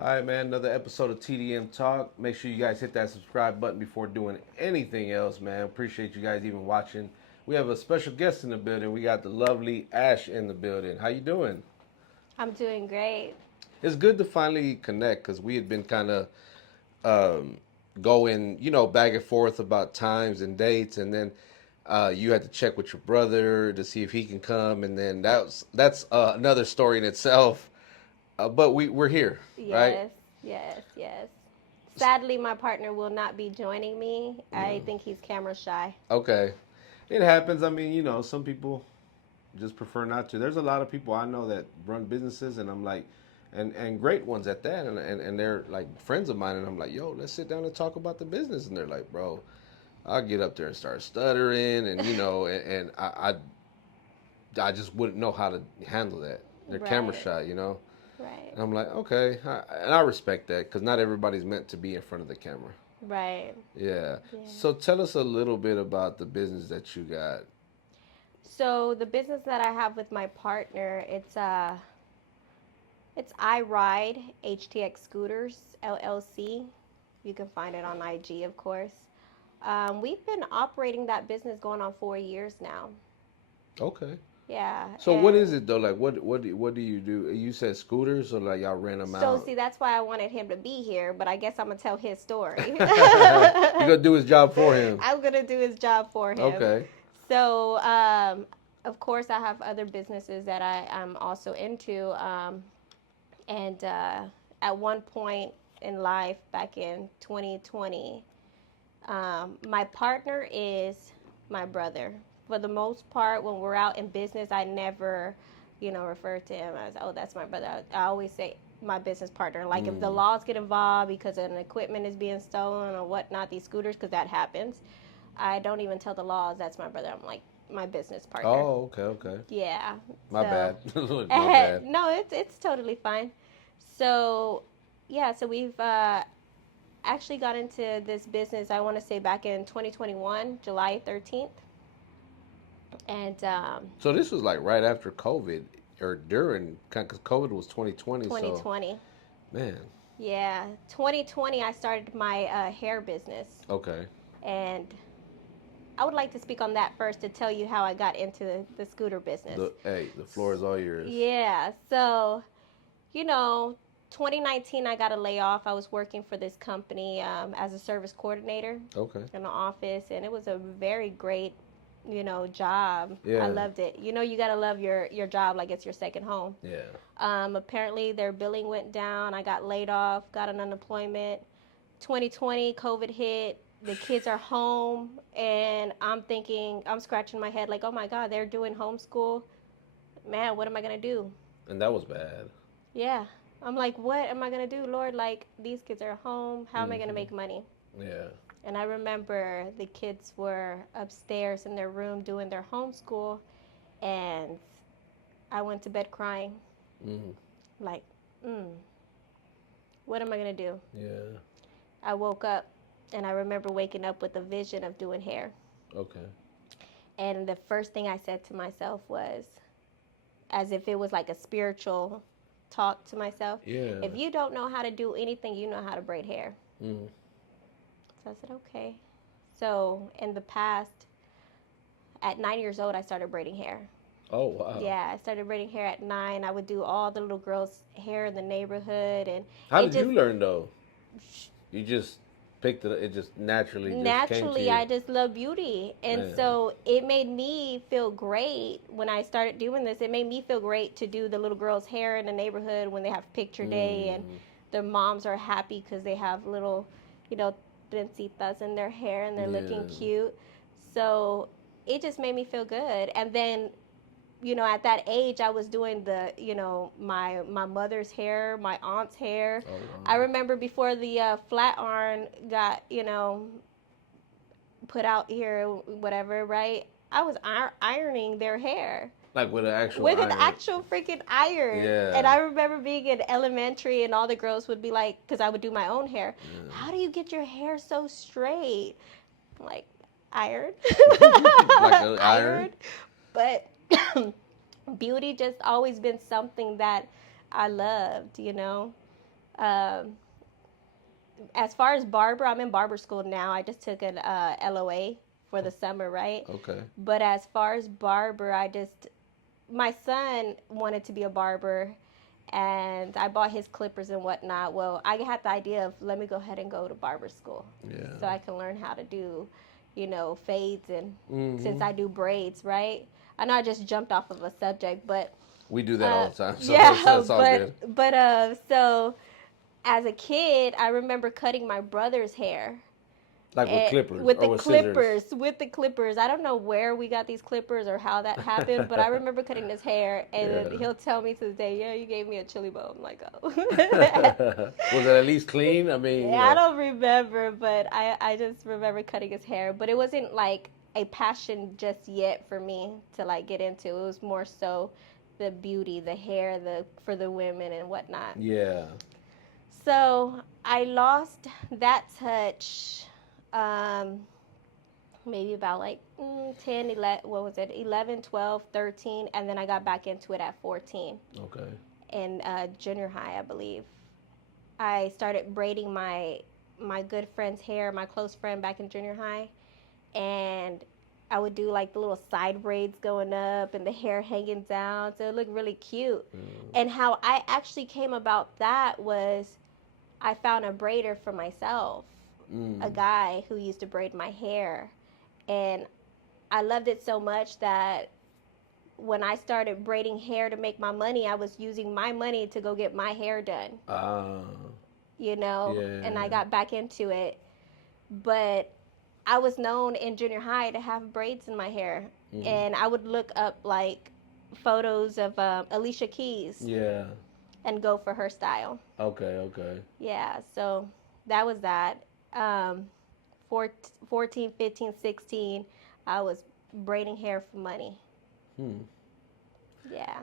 All right, man. Another episode of TDM Talk. Make sure you guys hit that subscribe button before doing anything else, man. Appreciate you guys even watching. We have a special guest in the building. We got the lovely Ash in the building. How you doing? I'm doing great. It's good to finally connect because we had been kind of um, going, back and forth about times and dates, and then you had to check with your brother to see if he can come, and then that's another story in itself. But we're here, right? Yes, yes. Sadly, my partner will not be joining me. I Mm. think he's camera shy. Okay. It happens. I mean, some people just prefer not to. There's a lot of people I know that run businesses, and I'm like, and great ones at that, and they're like friends of mine, and I'm like, yo, let's sit down and talk about the business, and they're like, bro, I'll get up there and start stuttering, and I just wouldn't know how to handle that. They're camera Right, shy. right, And I'm like, okay, and I respect that because not everybody's meant to be in front of the camera. right. Yeah. Yeah. So tell us a little bit about the business that you got. So the business that I have with my partner, it's iRide HTX Scooters LLC. You can find it on IG, of course. We've been operating that business going on 4 years now. Okay. Yeah, So what is and it though? Like what do you do? You said scooters, or like y'all rent them so out? see, that's why I wanted him to be here, but I guess I'm gonna tell his story. You gonna do his job for him? I'm gonna do his job for him. Okay. So, of course, I have other businesses that I'm also into, and at one point in life, back in 2020, my partner is my brother. For the most part, when we're out in business, I never, refer to him as, oh, that's my brother. I always say my business partner. Like if the Mm. laws get involved because an equipment is being stolen or whatnot, these scooters, because that happens, I don't even tell the laws that's my brother. I'm like my business partner. Oh, okay, okay. Yeah. My So, bad. My bad. no, it's totally fine. So, yeah. So we've actually got into this business. I want to say back in 2021, July 13th, and So this was like right after COVID or during, because COVID was 2020. So 2020. man, Yeah, 2020. I started my hair business, okay. and I would like to speak on that first to tell you how I got into the scooter business. The floor is all yours. Yeah. So you know, 2019, I got a layoff. I was working for this company as a service coordinator Okay. in the office, and it was a very great, job. I Yeah. loved it. You got to love your job like it's your second home. Yeah. Apparently, their billing went down. I got laid off, got an unemployment. 2020, COVID hit. The kids are home, and I'm thinking, I'm scratching my head like, oh my God, they're doing homeschool. Man, what am I going to do? And that was bad. Yeah. I'm like, what am I going to do, Lord? Like, these kids are home. How am I going to Hmm. make money? Yeah. And I remember the kids were upstairs in their room doing their homeschool, and I went to bed crying. Hmm. Like, what am I going to do? Yeah. I woke up, and I remember waking up with a vision of doing hair. Okay. And the first thing I said to myself was, as if it was like a spiritual talk to myself, Yeah. if you don't know how to do anything, you know how to braid hair. Hmm. So I said, okay. So in the past, at 9 years old, I started braiding hair. Oh wow. Yeah, I started braiding hair at 9. I would do all the little girls' hair in the neighborhood, and How it did just you learn though? You just picked it. It just naturally just came to naturally, you. I just love beauty. And Man. so it made me feel great when I started doing this. It made me feel great to do the little girls' hair in the neighborhood when they have picture day and Mm. their moms are happy because they have little, you know, trencitas in their hair and they're looking Yeah. cute. So it just made me feel good. And then at that age, I was doing my mother's hair, my aunt's hair. Oh I wow. remember before the flat iron got put out here, whatever, right? I was ironing their hair Like with an actual with an iron. actual freaking iron. And Yeah. I remember being in elementary, and all the girls would be like, because I would do my own hair, how Yeah. do you get your hair so straight? I'm like, iron, Like an iron. iron. But beauty just always been something that I loved. Um, as far as barber, I'm in barber school now. I just took an LOA for the summer, right? Okay. But as far as barber, my son wanted to be a barber, and I bought his clippers and whatnot. Well, I had the idea of let me go ahead and go to barber school Yeah. so I can learn how to do, fades, and since Hmm. I do braids, right? I know I just jumped off of a subject, but We do that all the time, so yeah, it's all but good. so as a kid, I remember cutting my brother's hair Like with clippers with or the with scissors. clippers, I don't know where we got these clippers or how that happened, but I remember cutting his hair, and Yeah. he'll tell me to this day, "Yeah, you gave me a chili bowl." I'm like, "Oh." Was it at least clean? I mean, I don't remember, but I just remember cutting his hair, but it wasn't like a passion just yet for me to like get into. It was more so the beauty, the hair, the for the women and whatnot. Yeah. So I lost that touch, um, maybe about like 10, 11, what was it, 11, 12, 13, and then I got back into it at 14 Okay. in junior high, I believe. I started braiding my good friend's hair, my close friend back in junior high, and I would do like the little side braids going up and the hair hanging down, so it looked really cute. Mm. And how I actually came about that was I found a braider for myself, a Mm. guy who used to braid my hair, and I loved it so much that when I started braiding hair to make my money, I was using my money to go get my hair done, Ah. and I Yeah. got back into it. But I was known in junior high to have braids in my hair, Mm. and I would look up like photos of Alicia Keys Yeah. and go for her style. Okay. Okay. Yeah, so that was that. Um, 14, 15, 16, I was braiding hair for money. Hmm. Yeah,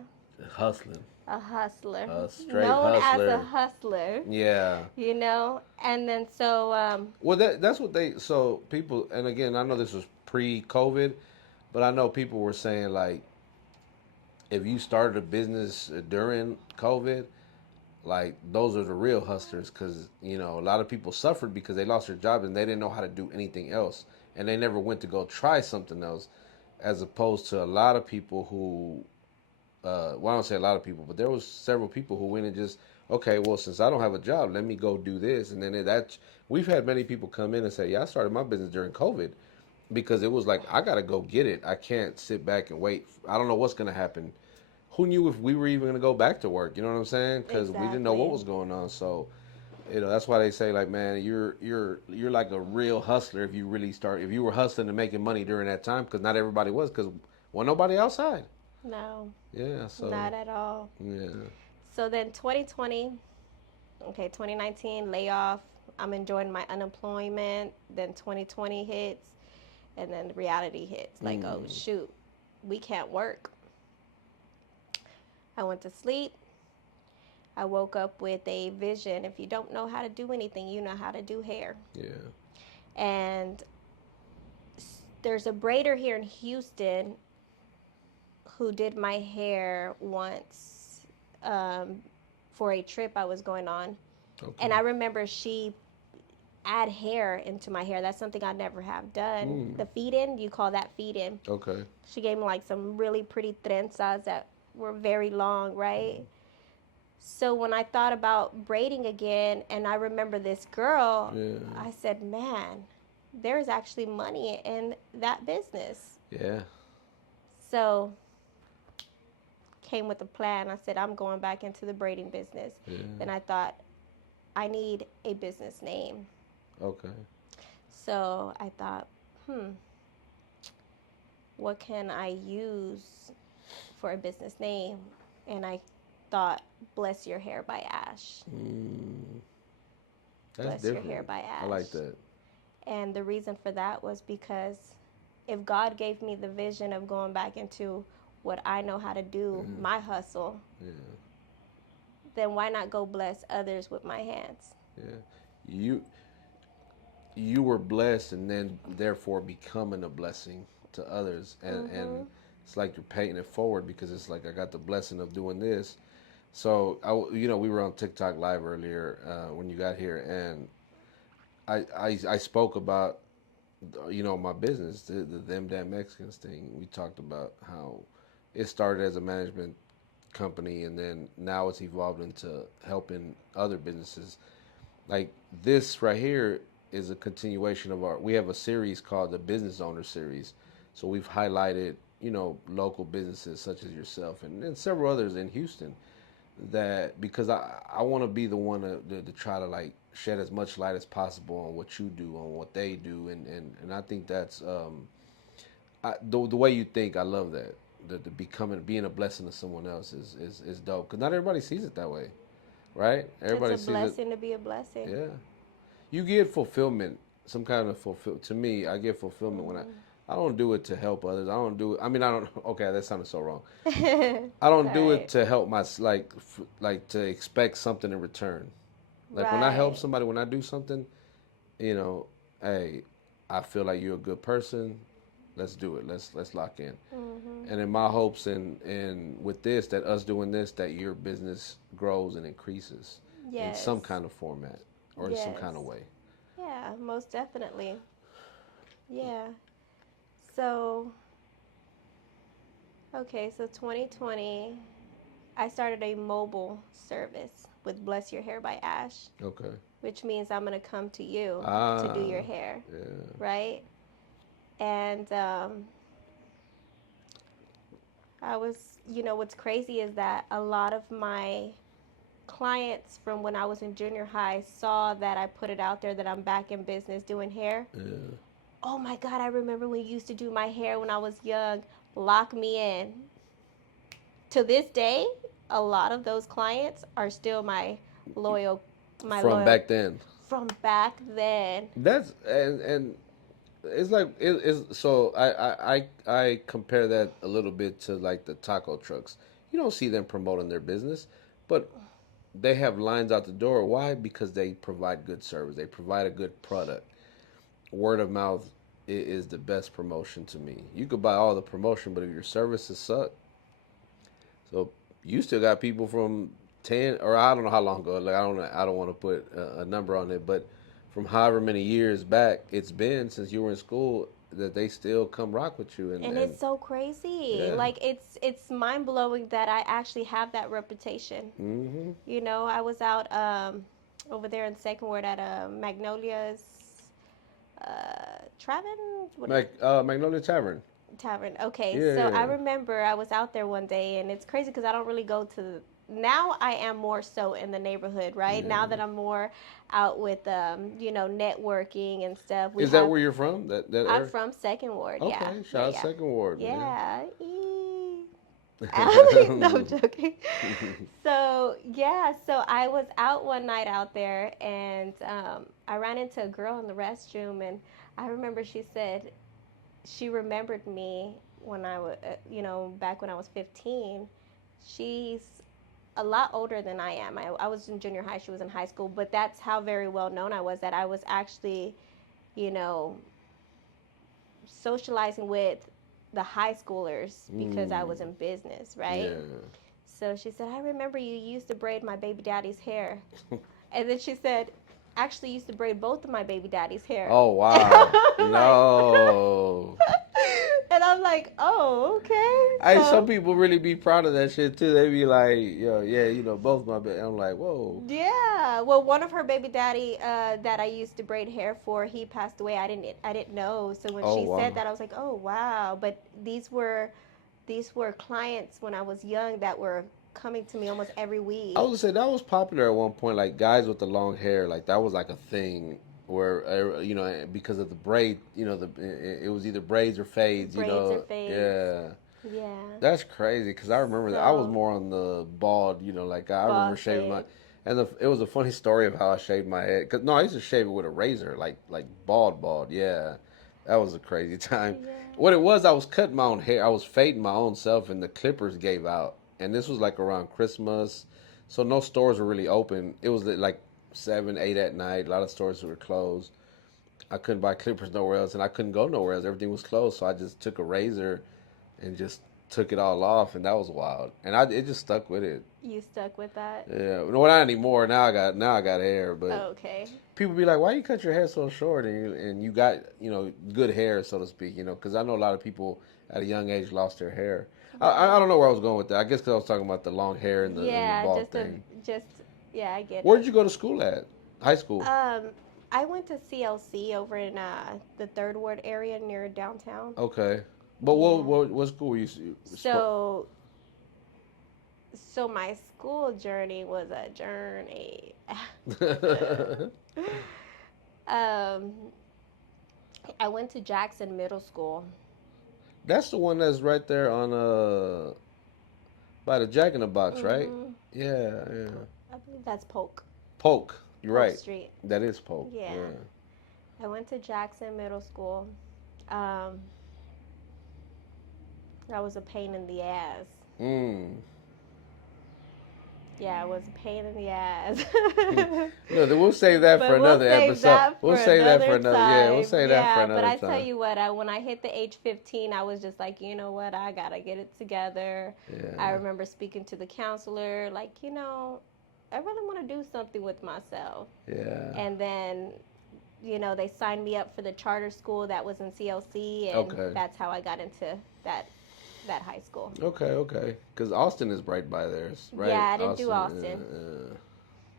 Hustling. a hustler, A straight known as a hustler. hustler, Yeah. And then so, Well, that's what they. So people, and again, I know this was pre-COVID, but I know people were saying like, if you started a business during COVID, like those are the real hustlers, because a lot of people suffered because they lost their job and they didn't know how to do anything else, and they never went to go try something else, as opposed to a lot of people who, well, I don't say a lot of people, but there was several people who went and just, okay, well, since I don't have a job, let me go do this, and then we've had many people come in and say, yeah, I started my business during COVID because it was like I gotta go get it. I can't sit back and wait. I don't know what's gonna happen. Who knew if we were even gonna go back to work? You know what I'm saying? Because we didn't know what exactly. was going on. So that's why they say like, man, you're like a real hustler if you really start, if you were hustling and making money during that time, because not everybody was, because well, nobody outside. No, Yeah. So not at all. yeah. So then 2020, okay, 2019 layoff. I'm enjoying my unemployment. Then 2020 hits, and then reality hits. Like, oh Mm. shoot, we can't work. I went to sleep. I woke up with a vision. If you don't know how to do anything, you know how to do hair. Yeah. And there's a braider here in Houston who did my hair once, um, for a trip I was going on. And Okay. I remember she add hair into my hair. That's something I never have done. Mm. The feed in, you call that feed in. Okay. She gave me like some really pretty trenzas that were very long, right? So when I thought about braiding again and I remember this girl, Yeah. I said, man, there's actually money in that business. Yeah. So came with a plan. I said, I'm going back into the braiding business. Yeah. Then I thought, I need a business name. Okay. So I thought, what can I use for a business name? And I thought, Bless Your Hair by Ash. Mm. That's Bless Your Hair different. by I Ash. like that. And the reason for that was because if God gave me the vision of going back into what I know how to do, my hustle, Yeah. then why not go bless others with my hands? Yeah. You you were blessed and then therefore becoming a blessing to others, and Mm-hmm. it's like you're paying it forward, because it's like I got the blessing of doing this, So we were on TikTok live earlier when you got here, and I spoke about my business, the Them Damn Mexicans thing. We talked about how it started as a management company, and then now it's evolved into helping other businesses. Like this right here is a continuation of our. We have a series called the Business Owner Series, so we've highlighted local businesses such as yourself and several others in Houston that because I want to be the one to try to like shed as much light as possible on what you do, on what they do, and I think that's the way you think. I love that. The becoming being a blessing to someone else is dope because not everybody sees it that way, right? It's Everybody a sees it. blessing to be a blessing. Yeah, you get fulfillment, some kind of fulfill. To me, I get fulfillment when Hmm. I don't do it to help others. I don't do it. I mean, I don't. Okay, that sounded so wrong. I It's don't all do it right. to help my like to expect something in return. Like when I help Right. somebody, when I do something, you know, hey, I feel like you're a good person. Let's do it. Let's lock in. Hmm. And in my hopes and with this, that us doing this, that your business grows and increases in some Yes. kind of format or in some Yes. kind of way. Yeah, most definitely. Yeah. So, okay, so 2020, I started a mobile service with Bless Your Hair by Ash, Okay. which means I'm going to come to you to do Ah, your hair, yeah. right? And I was, what's crazy is that a lot of my clients from when I was in junior high saw that I put it out there that I'm back in business doing hair. Yeah. Oh my God, I remember when you used to do my hair when I was young. Lock me in. To this day, a lot of those clients are still loyal, my From loyal back then. from back then. That's and it's like it's so I compare that a little bit to like the taco trucks. You don't see them promoting their business, but they have lines out the door. Why? Because they provide good service. They provide a good product. Word of mouth is the best promotion to me. You could buy all the promotion, but if your services suck, so you still got people from 10 or I don't know how long ago. Like I don't want to put a number on it, but from however many years back it's been since you were in school that they still come rock with you And and it's so crazy. yeah. Like it's mind blowing that I actually have that reputation. Mhm. I was out over there in Second Ward at Magnolia's Travern. What is Magnolia Tavern. Tavern? Okay, Yeah, so I yeah. remember I was out there one day, and it's crazy because I don't really go to. Now I am more so in the neighborhood, right? Now Yeah. that I'm more out with, networking and stuff. We Is that have. where you're from? That I'm area? from Second Ward. Yeah, Okay, yeah, shout out yeah, Second Ward, man. yeah. No, I'm Mhm. joking. So yeah, so I was out one night out there, and I ran into a girl in the restroom, and I remember she said she remembered me when I was, back when I was 15. She's a lot older than I am. I was in junior high, she was in high school, but that's how very well known I was that I was actually, you know, socializing with the high schoolers because I Mm, was in business, right? yeah. So she said, I remember you used to braid my baby daddy's hair. And then she said, actually used to braid both of my baby daddy's hair. Oh And wow. I'm like, No. and I'm like, oh, okay. Hey, some So people really be proud of that shit too. They be like, yo, yeah, both my baby. I'm like, whoa. yeah, well, one of her baby daddy that I used to braid hair for, he passed away. I didn't know. So when Oh she said wow. that, I was like, oh wow. But these were clients when I was young that were coming to me almost every I was week. gonna say that was popular at one point. Like guys with the long hair, like that was like a thing where because of the braid, it was either braids or fades. Braids or fades. Yeah. Yeah. That's crazy because I remember that I was So more on the bald. Like I remember bald shaving my, fade. and it was a funny story of how I shaved my head. Cause no, I used to shave it with a razor, like bald. Yeah, that was a crazy time. Yeah. What it was, I was cutting my own hair. I was fading my own self, and the clippers gave out. And this was like around Christmas, so no stores were really open. It was like 7, 8 at night. A lot of stores were closed. I couldn't buy clippers nowhere else, and I couldn't go nowhere else. Everything was closed, so I just took a razor and just took it all off, and that was wild. And it just stuck with it. You stuck with that? Yeah, well, not anymore. Now I got hair, but Okay. people be like, "Why you cut your hair so short?" And you got good hair, so to speak. Because I know a lot of people at a young age lost their hair. I Right. don't know where I was going with that. I guess because I was talking about the long hair and the Yeah, bald thing. yeah, I get Where it. did you go to school at? High school. Um, I went to CLC over in the Third Ward area near downtown. Okay, but what Yeah. what, what school were you? So so my school journey was a journey. um, I went to Jackson Middle School. That's the one that's right there on by the Jack in the Box, right? Hmm. Yeah, yeah. I believe that's Polk. You're Polk right. Street. That is Polk. Yeah. Yeah. I went to Jackson Middle School. Um, that was a pain in the ass. Mm. Yeah, it was a pain in the ass. No, then we'll save that for But we'll another save episode. that We'll for save that for another another. Yeah, we'll time. save that for Yeah, but another I tell time. you what, when I hit the age 15, I was just like, you know what, I gotta get it together. I Yeah. remember speaking to the counselor, like, I really want to do something with myself. Yeah. And then, they signed me up for the charter school that was in CLC, and Okay. that's how I got into that that high school. Okay. Okay. Because Austin is right by there, right? Yeah, I didn't do Austin. Austin.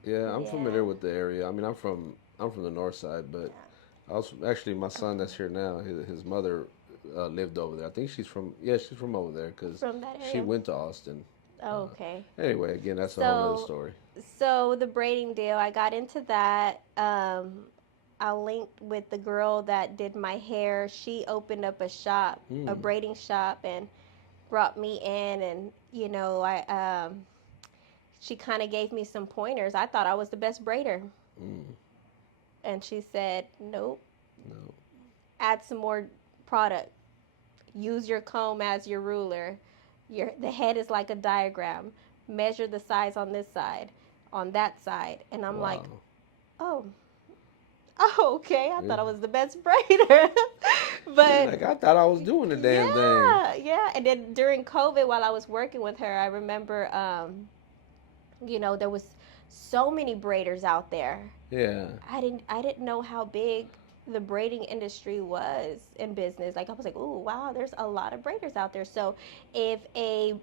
Yeah, I'm Yeah. familiar with the area. I mean, I'm from the north side, but Yeah. I was actually my son that's here now. His mother lived over there. I think she's from over there because From that she area. went to Austin. Oh, okay. Anyway, again, that's a whole other So, story. so the braiding deal, I got into that. I linked with the girl that did my hair. She opened up a shop, a Mm, braiding shop, and brought me in. And I she kind of gave me some pointers. I thought I was the best braider, mm, and she said, "Nope. no. Add some more product. Use your comb as your ruler. The head is like a diagram. Measure the size on this side, on that side." And I'm like, Wow. "Oh, oh, okay. I Yeah. thought I was the best braider." Yeah, But like I thought I was doing the damn thing. yeah, yeah. And then during COVID, while I was working with her, I remember, there was so many braiders out there. Yeah. I didn't know how big the braiding industry was in business. Like I was like, "Oh, wow, there's a lot of braiders out there." So if a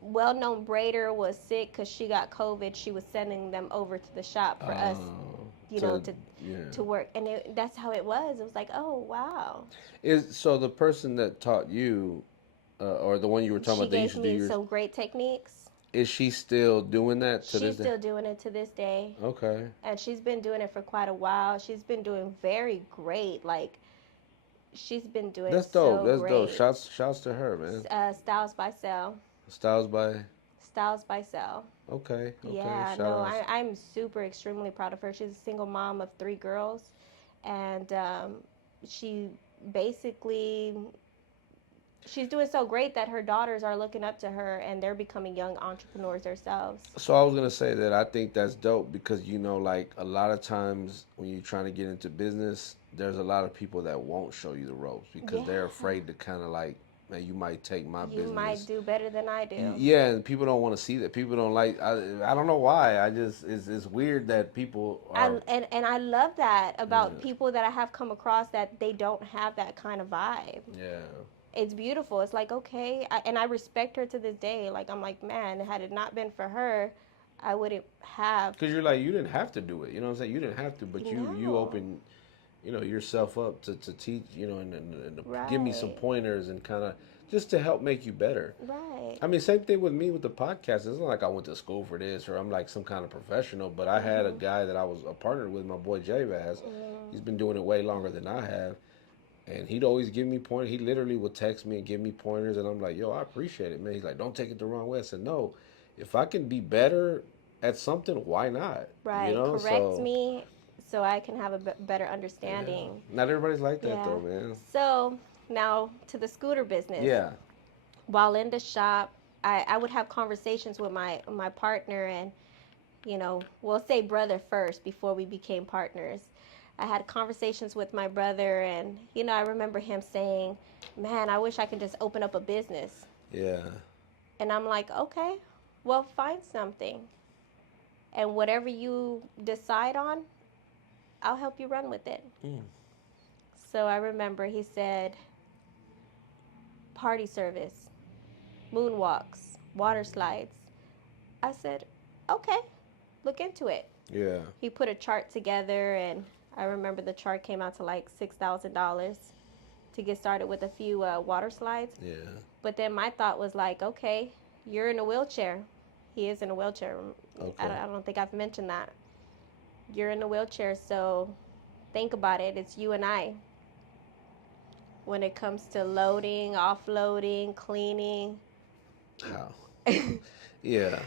well-known braider was sick because she got COVID, she was sending them over to the shop for us, you know, To to yeah. to work, and that's how it was. It was like, "Oh, wow." Is so the person that taught you, or the one you were talking She about that used gave to do me yours, some great techniques. is she still doing that to She's this day? still doing it to this day, Okay. and she's been doing it for quite a while. She's been doing very great. Like she's been doing That's dope. so That's dope. great. Shouts to her, man. Styles by Cell. Styles by. Styles by Cell. Okay. Okay. Yeah, Shout no, outs. I'm super extremely proud of her. She's a single mom of 3 girls, and she basically she's doing so great that her daughters are looking up to her, and they're becoming young entrepreneurs themselves. So I was gonna say that I think that's dope because like a lot of times when you're trying to get into business, there's a lot of people that won't show you the ropes because they're Yeah, afraid to kind of like, man, you might take my you might business. do better than I do. Yeah, and people don't want to see that. People don't like. I don't know why. I just it's weird that people are. And I love that about Yeah, people that I have come across, that they don't have that kind of vibe. yeah. It's beautiful. It's like, okay, and I respect her to this day. Like I'm like, man, had it not been for her, I wouldn't have. Because you're like you didn't have to do it. You know what I'm saying? You didn't have to, but you No, open yourself up to teach. And to give me some right, pointers and kind of just to help make you better. right. I mean, same thing with me with the podcast. It's not like I went to school for this or I'm like some kind of professional, but I had a Mhm. guy that I was a partner with, my boy J Vaz. He's Mm. been doing it way longer than I have. And he'd always give me pointers. He literally would text me and give me pointers. And I'm like, yo, I appreciate it, man. He's like, don't take it the wrong way. I said, no, if I can be better at something, why not? Right. Correct So, me so I can have a better yeah. understanding. Not everybody's like that, Yeah. though, man. So now to the scooter business. Yeah. While in the shop, I would have conversations with my partner, and we'll say brother first before we became partners. I had conversations with my brother, and I remember him saying, "Man, I wish I could just open up a business." Yeah. And I'm like, okay, well, find something. And whatever you decide on, I'll help you run with it. Mm. So I remember he said, party service, moonwalks, water slides. I said, okay, look into it. Yeah. He put a chart together, and I remember the chart came out to like $6,000 to get started with a few water slides. Yeah. But then my thought was like, okay, you're in a wheelchair. He is in a wheelchair. Okay. I don't think I've mentioned that. You're in a wheelchair, so think about it. It's you and I. When it comes to loading, offloading, cleaning. How? Yeah.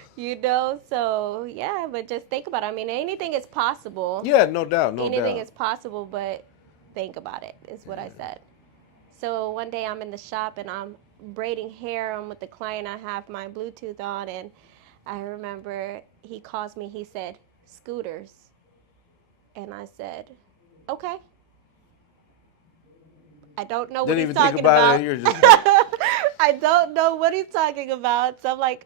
So yeah, but just think about it. I mean, anything is possible. Yeah, no doubt, no Anything doubt. is possible, but think about it, is what I said. So one day I'm in the shop and I'm braiding hair. I'm with the client. I have my Bluetooth on, and I remember he calls me. He said, scooters. And I said, okay. I don't know what Didn't he's even think talking about about. it. You're just like, I don't know what he's talking about. So I'm like,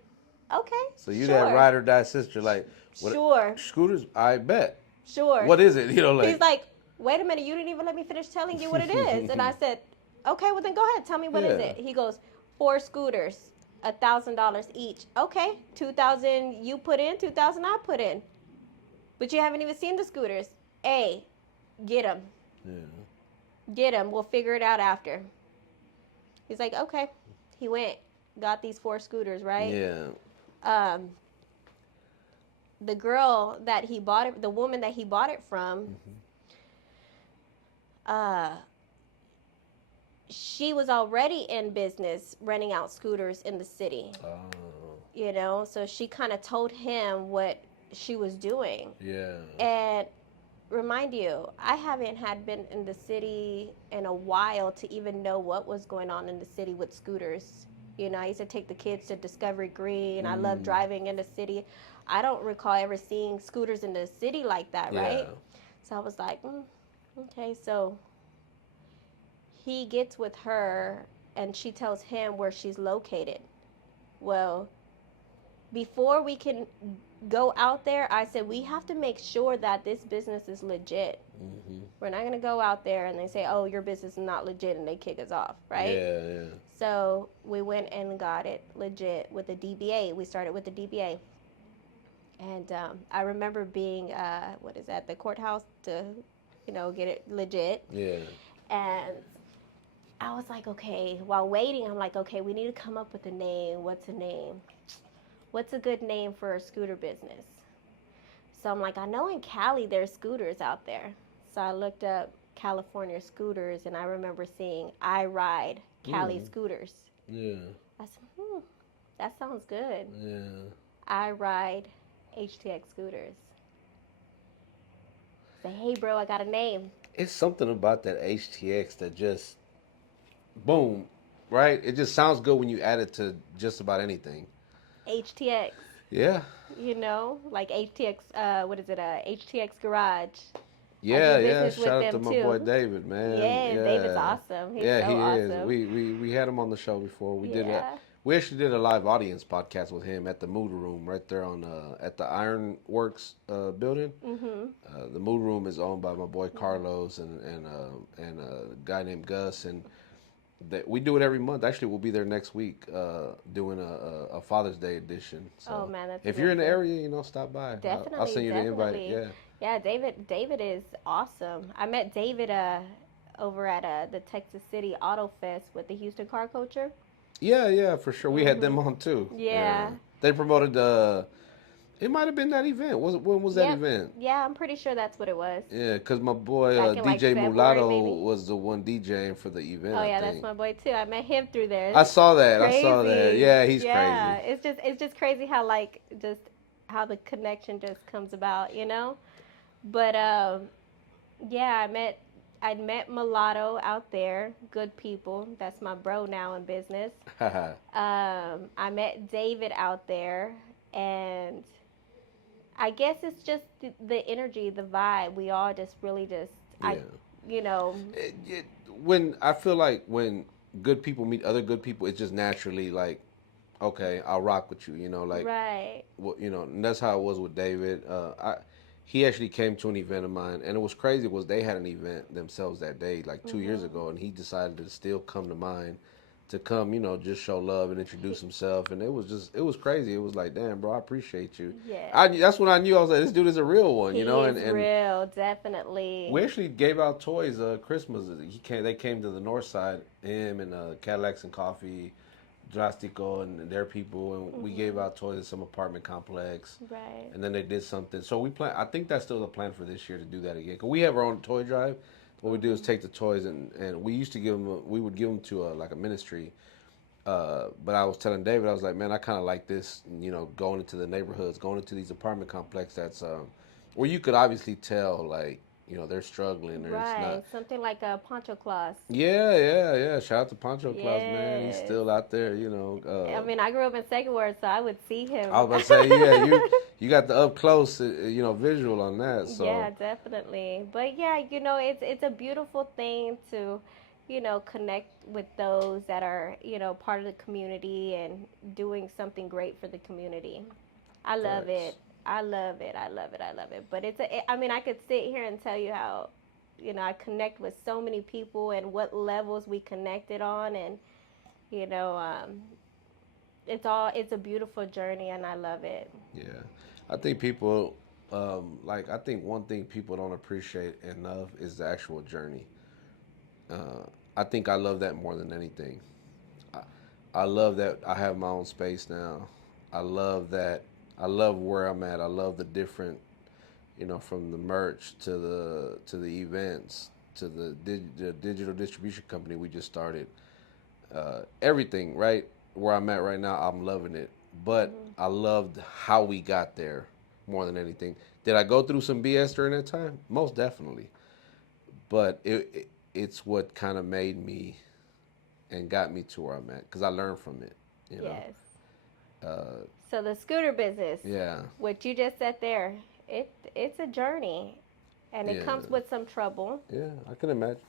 okay, so you that sure. ride or die sister, like, what? Sure. Scooters? I bet. Sure. What is it? You know, He's like. like, wait a minute, you didn't even let me finish telling you what it is. And I said, okay, well then go ahead, tell me what is Yeah. it. He goes, 4 scooters, $1,000 each. Okay, 2,000 you put in, 2,000 I put in. But you haven't even seen the scooters. Hey, get them. Yeah. Get them. We'll figure it out after. He's like, okay. He went, got these 4 scooters, right? Yeah. Um, the girl that he bought it, the woman that he bought it from, she was already in business renting out scooters in the city. Oh. So she kind of told him what she was doing. Yeah. And remind you, I haven't had been in the city in a while to even know what was going on in the city with scooters. I used to take the kids to Discovery Green. I love driving in the city. I don't recall ever seeing scooters in the city like that, right? Yeah. So I was like, okay. So he gets with her and she tells him where she's located. Well, before we can go out there, I said, we have to make sure that this business is legit. Mm-hmm. We're not going to go out there and they say, oh, your business is not legit, and they kick us off, right? Yeah, yeah. So we went and got it legit with the DBA. We started with the DBA. And I remember being, the courthouse to, get it legit. Yeah. And I was like, okay, while waiting, I'm like, okay, we need to come up with a name. What's a name? What's a good name for a scooter business? So I'm like, I know in Cali there's scooters out there. So I looked up California scooters, and I remember seeing iRide Cali scooters. Yeah. I said, that sounds good. Yeah. iRideHTX scooters. Say, hey, bro, I got a name. It's something about that HTX that just, boom, right? It just sounds good when you add it to just about anything. HTX. Yeah. Like HTX, HTX Garage. Yeah, do yeah. business with Shout out to them, my too. boy David, man. Yes, Yeah. David's awesome. He's yeah, so he awesome. is. We had him on the show before. Yeah. We actually did a live audience podcast with him at the Mood Room right there on at the Ironworks building. The Mood Room is owned by my boy Carlos and a guy named Gus, and we do it every month. Actually, we'll be there next week doing a Father's Day edition. So Oh, man, that's if you're in the amazing. area, stop by. Definitely, I'll send you the invite. definitely. Yeah. Yeah, David is awesome. I met David over at the Texas City Auto Fest with the Houston Car Culture. Yeah, for sure. We had them on too. Yeah. They promoted it might have been that event. When was that Yep. event? Yeah, I'm pretty sure that's what it was. Yeah, because my boy Back in, like, DJ February, Mulatto maybe. was the one DJing for the event. Oh yeah, I that's think. my boy too. I met him through there. I saw that. Crazy. Yeah, he's Yeah, crazy. it's just crazy how how the connection just comes about, But yeah, I met Mulatto out there. Good people. That's my bro now in business. I met David out there, and I guess it's just the energy, the vibe. We all just really Yeah. When I feel like when good people meet other good people, it's just naturally like okay, I'll rock with you. Like, Right. well, and that's how it was with David. He actually came to an event of mine, and it was crazy. Was they had an event themselves that day, like 2 years Mhm. ago, and he decided to still come to mine, to come, just show love and introduce He, himself, and it was crazy. It was like, damn, bro, I appreciate you. yes. That's when I knew. I was like, this dude is a real one, He and is real, definitely. we actually gave out toys. Christmas. They came to the north side. Him and Cadillacs and Coffee, Drastico and their people, and we gave Mhm. out toys at some apartment complex. Right. And then they did something. So we plan. I think that's still the plan for this year to do that again. Cause we have our own toy drive. What we do is Mhm. take the toys and we used to give them. We would give them to like a ministry. But I was telling David, I was like, man, I kind of like this. Going into the neighborhoods, going into these apartment complexes. That's where you could obviously tell, like, they're struggling or it's Right. not. Something like a poncho class. Yeah, yeah, yeah. Shout out to Pancho Claus, man. He's Yes. still out there. I mean, I grew up in Second Ward, so I would see I was him. about to say, yeah, you got the up close, visual on that. Yeah, So definitely. But yeah, it's a beautiful thing to, connect with those that are, part of the community and doing something great for the community. I love facts. it. I love it. I love it. I love it. But I mean, I could sit here and tell you how, I connect with so many people and what levels we connected on, and you know, it's a beautiful journey, and I love it. Yeah, I think people, I think one thing people don't appreciate enough is the actual journey. I think I love that more than anything. I, I love that I have my own space now. I love that. I love where I'm at. I love the different, from the merch to the events to the digital distribution company we just started. Everything, right where I'm at right now, I'm loving it. But Hmm. I loved how we got there more than anything. Did I go through some BS during that time? Most definitely. But it's what kind of made me and got me to where I'm at because I learned from it. You know. Yes. Uh, So the scooter business, yeah. what you just said there, it's a journey, and it Yeah. comes with some trouble. Yeah. I can imagine.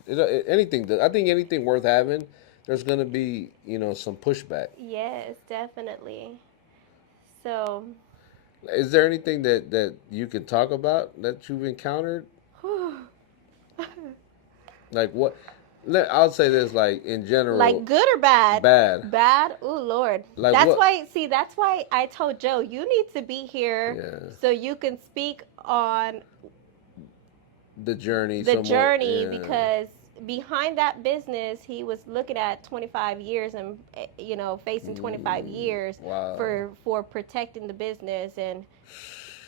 Anything. I think anything worth having, there's gonna be some pushback. Yes, definitely. So, Is there anything that you can talk about that you've encountered? Like what? I'll say this, like in like general, good or bad? bad. Bad. Oh Lord. Like what? That's why I told Joe you need to be here Yeah, so you can speak on the journey the somewhat. journey, Yeah. because behind that business he was looking at 25 years and facing 25 years Wow. for protecting the business. And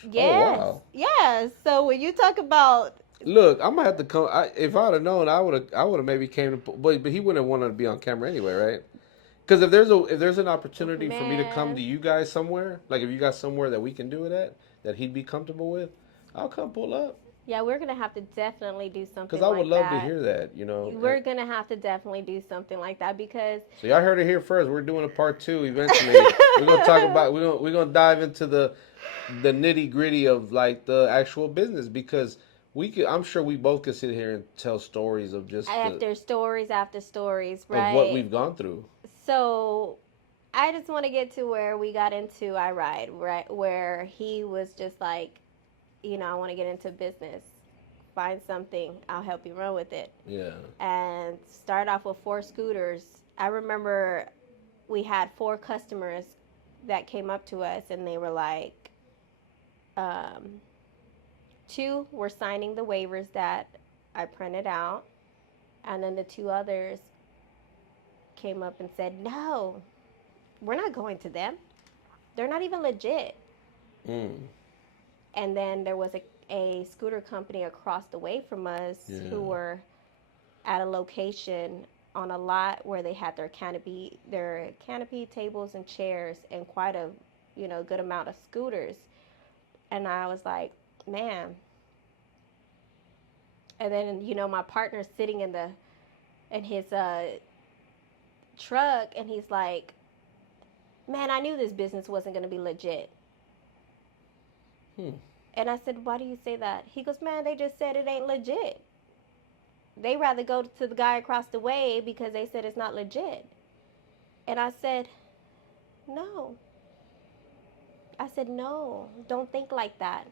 Oh yes, wow. yes, so when you talk about Look, I'm gonna have to come. If I'd have known, I would have maybe came to. But he wouldn't have wanted to be on camera anyway, right? Because if there's an opportunity for me to come to man, you guys somewhere, like if you got somewhere that we can do it at, that he'd be comfortable with, I'll come pull up. yeah, we're gonna have to definitely do Because something I would like love to that. hear that. We're gonna have to definitely do something like that because So y'all heard it here first. We're doing a part two eventually. We're gonna talk about we're gonna dive into the nitty gritty of like the actual business because I'm sure we both could sit here and tell stories of just the after stories, of what right? we've gone through. So I just want to get to where we got into iRide, right? Where he was just like, I want to get into business. Find something, I'll help you run with it. Yeah. And start off with 4 scooters. I remember we had 4 customers that came up to us and they were like, um, 2 were signing the waivers that I printed out, and then the 2 others came up and said, no, we're not going to them. They're not even legit. Mm. And then there was a scooter company across the way from us Yeah. who were at a location on a lot where they had their canopy tables and chairs and quite a good amount of scooters. And I was like, man. And then my partner's sitting in his truck, and he's like, man, I knew this business wasn't going to be legit. Hmm. And I said, why do you say that? He goes, man, they just said it ain't legit. They rather go to the guy across the way because they said it's not legit. And I said, No. I said, no, don't think like that.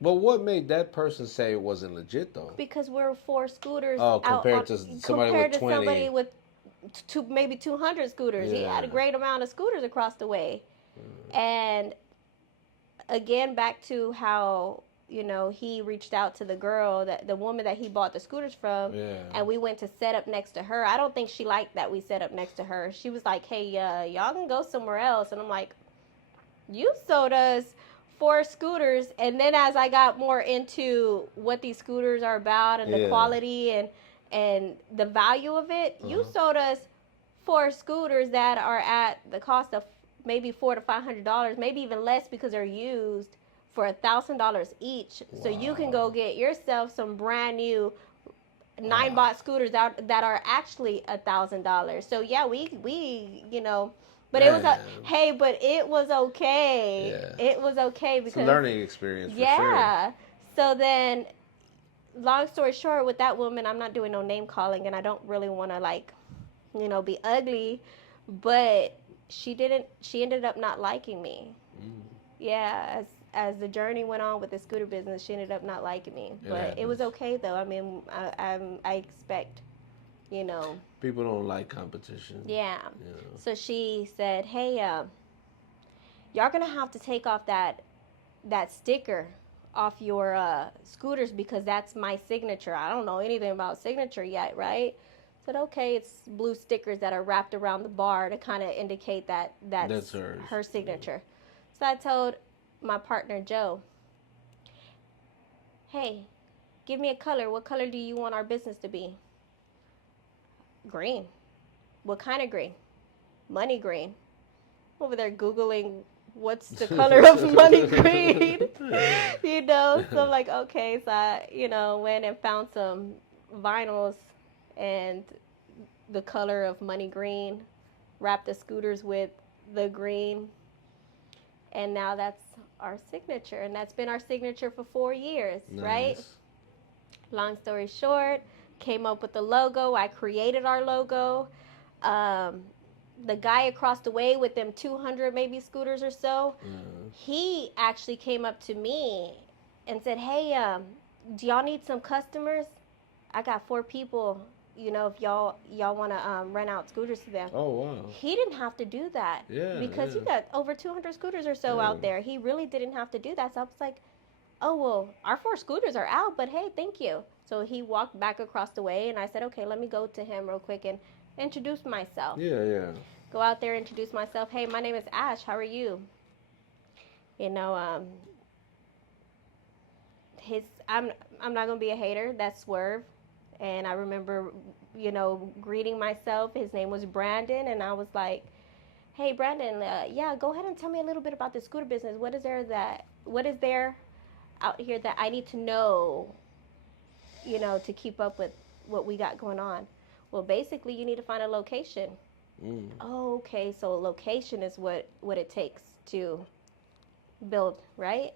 But what made that person say it wasn't legit though? Because we're four scooters Oh, out on, compared to somebody with compared to 20. somebody with maybe 200 scooters. He had a Yeah. great amount of scooters across the way. And again, back to how, he reached out to the girl, that the woman that he bought the scooters from, Yeah. and we went to set up next to her. I don't think she liked that we set up next to her. She was like, hey, y'all can go somewhere else. And I'm like, you sold us four scooters. And then as I got more into what these scooters are about and the Yeah. quality and the value of it, you sold us four scooters that are at the cost of maybe $400 to $500, maybe even less because they're used, for $1,000 each. Wow. So you can go get yourself some brand new 9 bot scooters that are actually $1,000. So yeah, but it was hey, but it was okay. Yeah. It was okay because it's a learning experience for sure. Yeah. So then, long story short, with that woman, I'm not doing no name calling, and I don't really want to be ugly, but she ended up not liking me. Yeah, as the journey went on with the scooter business, she ended up not liking me. But it was okay though. I mean, I expect, people don't like competition. Yeah. So she said, "Hey, y'all gonna have to take off that sticker off your scooters because that's my signature. I don't know anything about signature yet, right?" I said, okay, it's blue stickers that are wrapped around the bar to kind of indicate that's her signature. Yeah. So I told my partner Joe, hey, give me a color. What color do you want our business to be? Green. What kind of green? Money green. Over there Googling what's the color of money green. So I'm like, okay. So I, went and found some vinyls and the color of money green, wrapped the scooters with the green, and now that's our signature. And that's been our signature for 4 years. Nice. Right? Long story short, came up with the logo. I created our logo. The guy across the way with them 200 maybe scooters or so, he actually came up to me and said, hey, do y'all need some customers? I got 4 people, if y'all want to rent out scooters to them. Oh, wow. He didn't have to do that. Yeah, because he got over 200 scooters or so out there. He really didn't have to do that. So I was like, oh, well, our 4 scooters are out, but hey, thank you. So he walked back across the way, and I said, okay, let me go to him real quick and introduce myself. Yeah. Go out there, introduce myself. Hey, my name is Ash. How are you? I'm not gonna be a hater. That's Swerve, and I remember, greeting myself. His name was Brandon, and I was like, hey, Brandon, yeah, go ahead and tell me a little bit about the scooter business. What is there out here that I need to know, to keep up with what we got going on? Well, basically, you need to find a location. Oh, okay. So location is what it takes to build, right?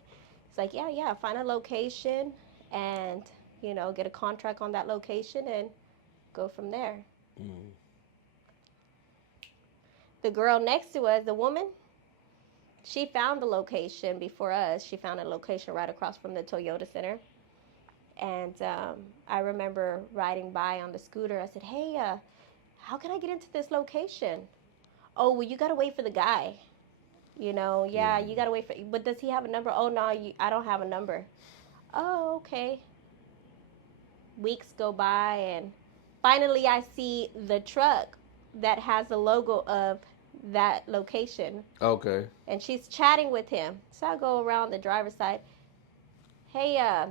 It's like, yeah. Find a location and, get a contract on that location and go from there. The girl next to us, the woman, she found the location before us. She found a location right across from the Toyota Center. And I remember riding by on the scooter. I said, hey, how can I get into this location? Oh, well, you got to wait for the guy. You got to wait for, but does he have a number? Oh, no, I don't have a number. Oh, okay. Weeks go by, and finally I see the truck that has the logo of that location. Okay. And she's chatting with him. So I go around the driver's side. Hey,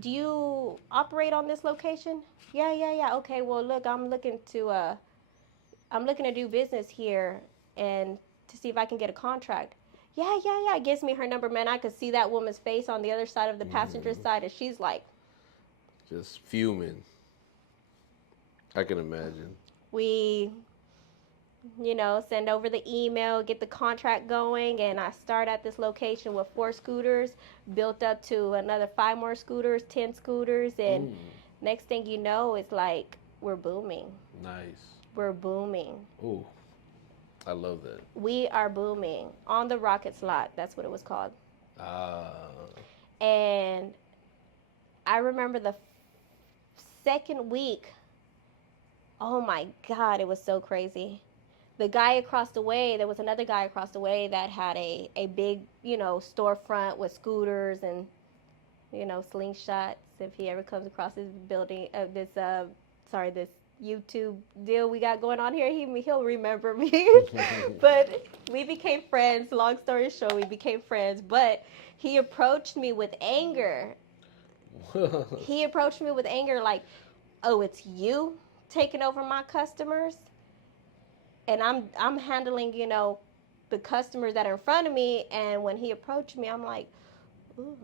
do you operate on this location? Yeah. Okay, well, look, I'm looking to do business here and to see if I can get a contract. Yeah. It gives me her number, man. I could see that woman's face on the other side of the passenger side, and she's like, just fuming. I can imagine. We, send over the email, get the contract going, and I start at this location with 4 scooters, built up to another 5 more scooters, 10 scooters, and next thing you know, it's like we're booming. Nice. We're booming. Ooh. I love that. We are booming on the rocket slot. That's what it was called. Ah. And I remember the second week. Oh my God, it was so crazy. The guy across the way, there was another guy across the way that had a big, storefront with scooters and, slingshots. If he ever comes across this building, this YouTube deal we got going on here, he'll remember me. But we became friends. Long story short, we became friends. But he approached me with anger. He approached me with anger, like, "Oh, it's you taking over my customers, and I'm handling, the customers that are in front of me." And when he approached me, I'm like, "Ooh,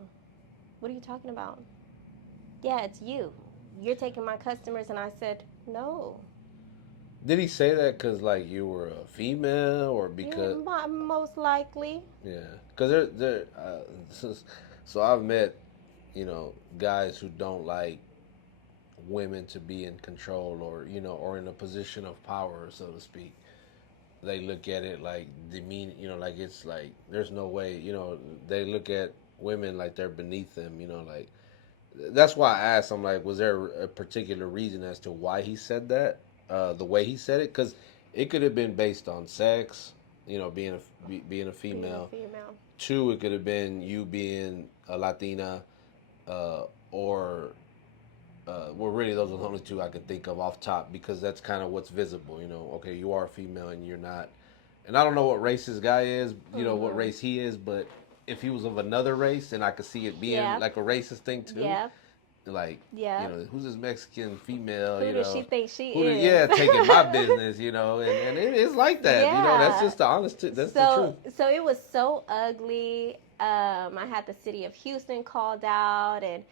what are you talking about?" "Yeah, it's you. You're taking my customers." And I said, "No." Did he say that because like you were a female or Yeah, because most likely. yeah? Because so I've met guys who don't like women to be in control or or in a position of power, so to speak. They look at it like demean, like it's like there's no way, they look at women like they're beneath them, like that's why I asked. I'm like, was there a particular reason as to why he said that? The way he said it, because it could have been based on sex, being a Being a female. female. Two, it could have been you being a Latina, or well, really, those are the only two I could think of off top because that's kind of what's visible. Okay, you are a female and you're not. And I don't know what race this guy is, what Mm-hmm. race he is, but if he was of another race, and I could see it being Yeah. like a racist thing too, Yeah. like Yeah. who's this Mexican female, Who does she think she who did, is? yeah, taking my business, and it is like that, that's Yeah. just the honest, that's the So truth. so it was so ugly. I had the city of Houston called out, and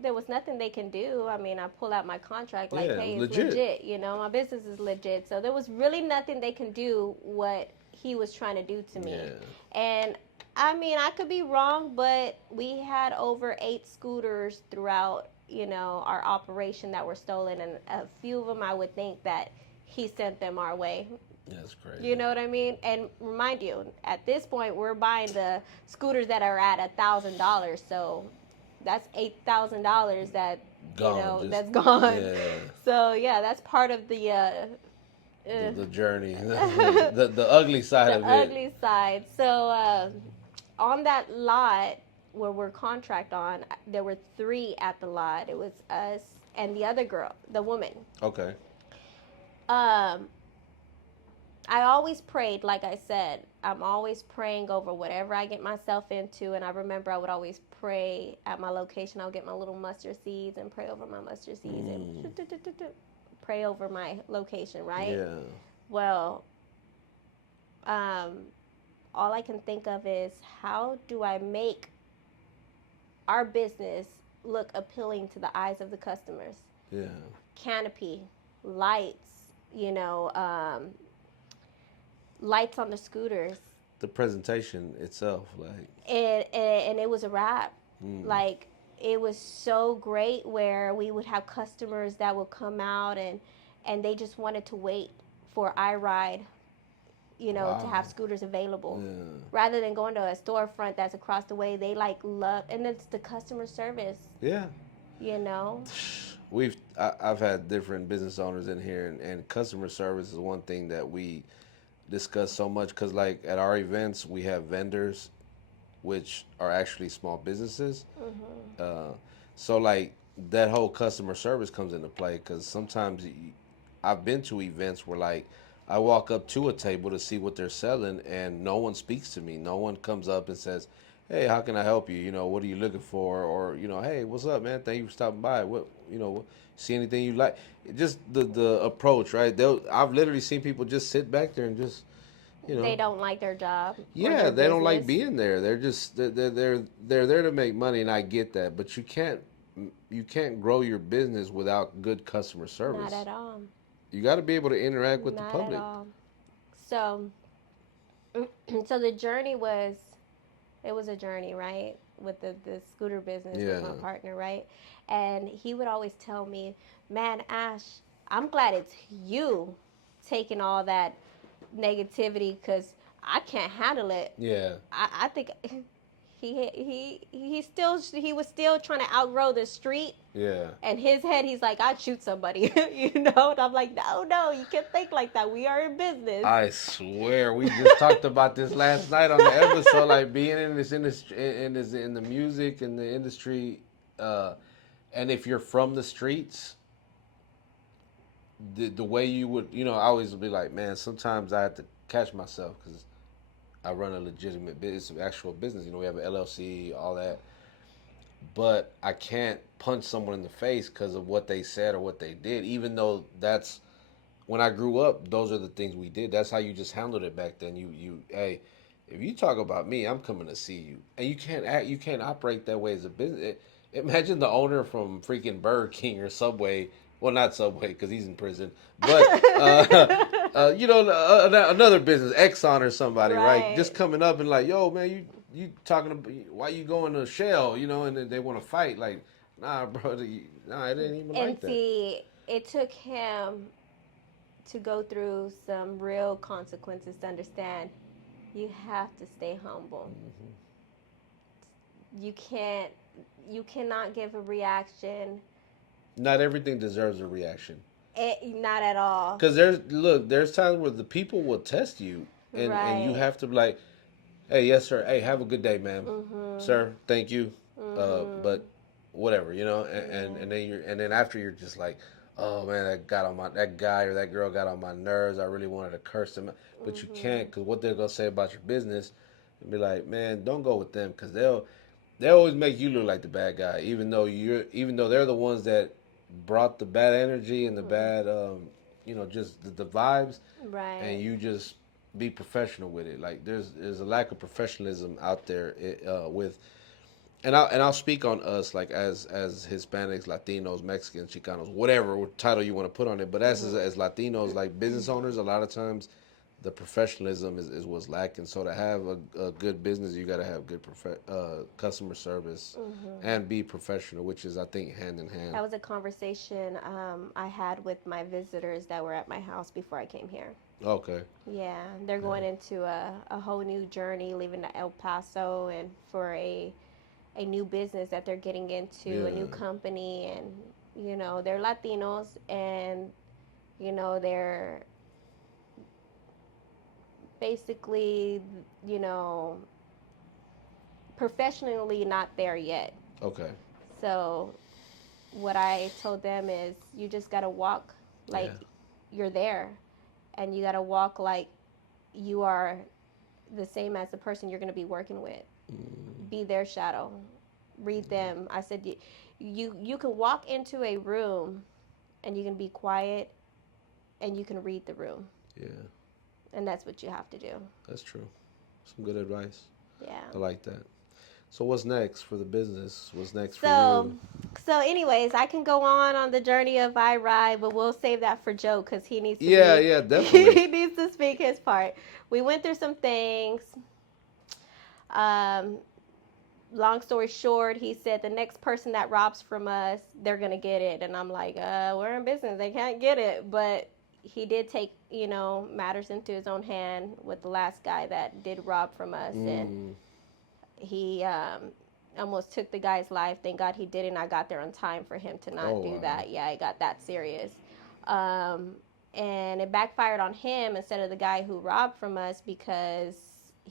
there was nothing they can do. I mean, I pull out my contract like, Yeah, hey, it's legit. legit. My business is legit. So there was really nothing they can do what he was trying to do to me. Yeah. And I mean, I could be wrong, but we had over 8 scooters throughout, our operation that were stolen, and a few of them I would think that he sent them our way. That's crazy. You know what I mean? And remind you, at this point, we're buying the scooters that are at $1,000. So that's $8,000 that Gone, just that's gone. yeah. So yeah, that's part of the The journey, the ugly side the of it. ugly side. So on that lot where we're contract on, there were 3 at the lot. It was us and the other girl, the woman. Okay. Um, I always prayed, like I said, I'm always praying over whatever I get myself into. And I remember I would always pray at my location. I would get my little mustard seeds and pray over my mustard seeds and pray over my location, right? Yeah. Well, um, all I can think of is how do I make our business look appealing to the eyes of the customers? Yeah. Canopy, lights, lights on the scooters. The presentation itself, like. And it was a wrap. Mm. Like, it was so great where we would have customers that would come out and they just wanted to wait for iRide, to have scooters available. Yeah. Rather than going to a storefront that's across the way, they love, and it's the customer service. Yeah. You know. I've had different business owners in here, and customer service is one thing that we discuss so much because, like, at our events, we have vendors, which are actually small businesses. So, like, that whole customer service comes into play because sometimes I've been to events where, like, I walk up to a table to see what they're selling, and no one speaks to me. No one comes up and says, "Hey, how can I help you? What are you looking for?" Or, "Hey, what's up, man? Thank you for stopping by. See anything you like?" Just the approach, right? I've literally seen people just sit back there and just, They don't like their job or yeah, their they don't like business. being there. They're just they're there to make money, and I get that, but you can't grow your business without good customer service. Not at all. You got to be able to interact with the Not at public. all. So, so the journey was, it was a journey, right? With the scooter business with my Yeah. partner, right? And he would always tell me, "Man, Ash, I'm glad it's you taking all negativity because I can't handle it. Yeah. I think he was still trying to outgrow the street. Yeah. And his head, he's like, I'd shoot somebody, you know? And I'm like, no, you can't think like that. We are in business. I swear, we just talked about this last night on the episode. Like being in this industry, in the music and the industry, and if you're from the streets, the way you would, I always be like, man, sometimes I have to catch myself because I run a legitimate business, actual business. We have an LLC, all that, but I can't punch someone in the face because of what they said or what they did, even though that's when I grew up, those are the things we did. That's how you just handled it back then. Hey, if you talk about me, I'm coming to see you, and you can't operate that way as a business. Imagine the owner from freaking Burger King or Subway. Well, not Subway because he's in prison, but another business, Exxon or somebody, right? Just Right. coming up and like, yo, man, you talking about why you going to Shell, and then they want to fight, like, nah, bro, nah, it ain't even And like that. see, it took him to go through some real consequences to understand you have to stay humble. You can't, you cannot give a reaction. Not everything deserves a reaction. Not at all. Because there's times where the people will test you, and you Right. have to be like, hey, yes, sir. Hey, have a good day, ma'am. Mhm. Sir, thank you. Mhm. But whatever, Yeah. and then after you're just like, oh man, that guy or that girl got on my nerves. I really wanted to curse them, but you can't Mhm. because what they're gonna say about your business, and be like, man, don't go with them because they'll always make you look like the bad guy, even though they're the ones that brought the bad energy and the bad, just the vibes, and Right. you just be professional with it. Like there's a lack of professionalism out there with, and I'll speak on us like as Hispanics, Latinos, Mexicans, Chicanos, whatever title you want to put on it. But as Latinos, like business owners, a lot of times the professionalism is what's lacking. So to have a good business, you got to have good customer service Mhm. and be professional, which is I think hand in hand. That was a conversation I had with my visitors that were at my house before I came here. Okay. Yeah, they're Yeah. going into a whole new journey, leaving El Paso, and for a new business that they're getting into, a new Yeah. company, and they're Latinos, and they're basically you know professionally not there yet. Okay. So what I told them is you just got to walk like Yeah. you're there, and you got to walk like you are the same as the person you're going to be working with. Mm, Be their shadow. Read them. I said you can walk into a room and you can be quiet and you can read the room. yeah. And that's what you have to do. That's true. Some good advice. Yeah. I like that. So what's next for the business? What's next for So, you? anyways, I can go on the journey of iRide, but we'll save that for Joe because he needs to Yeah, be, yeah, definitely. he needs to speak his part. We went through some things. Um, Long story short, he said the next person that robs from us, they're gonna get it, and I'm like, we're in business, they can't get it, but he did take matters into his own hand with the last guy that did rob from us, and Mm, he almost took the guy's life. Thank God he didn't. I got there on time for him to oh not do wow. that. Yeah, it got that serious. Um, and it backfired on him instead of the guy who robbed from us because